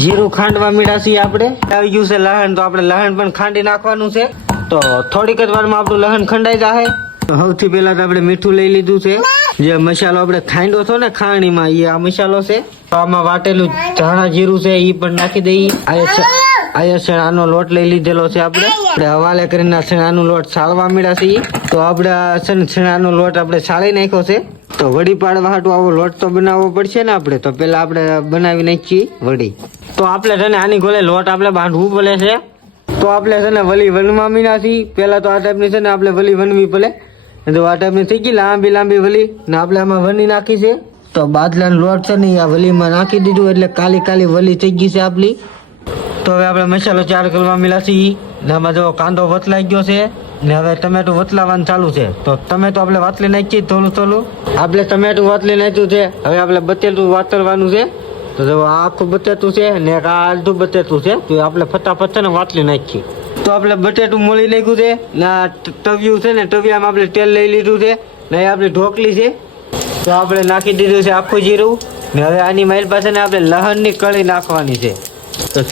જીરું ખાંડવા મીડા છીએ આપણે. આવી ગયું છે લહણ, તો આપણે લહણ પણ ખાંડી નાખવાનું છે. તો થોડીક જ વારમાં આપણું લહણ ખંડાઈ જાય. સૌથી પહેલા તો આપણે મીઠું લઈ લીધું છે. જે મસાલો આપણે ખાંડ્યો હતો ને ખાણીમાં, એ આ મસાલો છે. તો આમાં વાટેલું ધાણા જીરું છે એ પણ નાખી દઈએ. આયા ચણાનો લોટ લઈ લીધેલો છે આપણે હવાલે કરીને ચણાનો લોટ સાળવા મીડા છીએ. તો આપણે ચણાનો લોટ આપણે સાળી નાખ્યો છે. તો વડી પાડવા હાટું આવો લોટ તો બનાવવો પડશે ને આપણે. તો પેલા આપણે બનાવી નાખીએ વડી. તો આપણે છે ને આની ગોલે લોટ આપણે બાંધવું પડે છે. તો આપણે છે ને વલી વનવા મીના છીએ. પેલા તો આ ટાઈપની છે ને આપણે વલી વનવી પડે. તો આ ટાઈપની થઈ ગઈ લાંબી વલી ને આપણે આમાં વની નાખી છે. તો બાદલાનો લોટ છે ને આ વલીમાં નાખી દીધું એટલે કાલી વલી થઈ ગઈ છે આપણી. તો હવે આપણે મસાલો ચાર કરવા મિલા છીએ. ને આમાં જો કાંદો વતલાઈ ગયો છે ને હવે ટમેટું વતલાવાનું ચાલુ છે. તો ટમેટું આપણે વાતલી નાખીએ થોડું. આપણે ટમેટું વાતલી નાખ્યું છે. હવે આપણે બટેટું વાતરવાનું છે. તો જો આ આખું બટેટું છે ને આ અડધું બટેટું છે. તો આપણે ફટાફટ છે ને વાતલી નાખીએ. તો આપણે બટેટું મોળી નાખ્યું છે ને આ તવિયું છે ને તવિયામાં આપણે તેલ લઈ લીધું છે ને આપણે ઢોકલી છે. તો આપણે નાખી દીધું છે આખું જીરું ને હવે આની મારી પાસે ને આપણે લહણની કળી નાખવાની છે. તો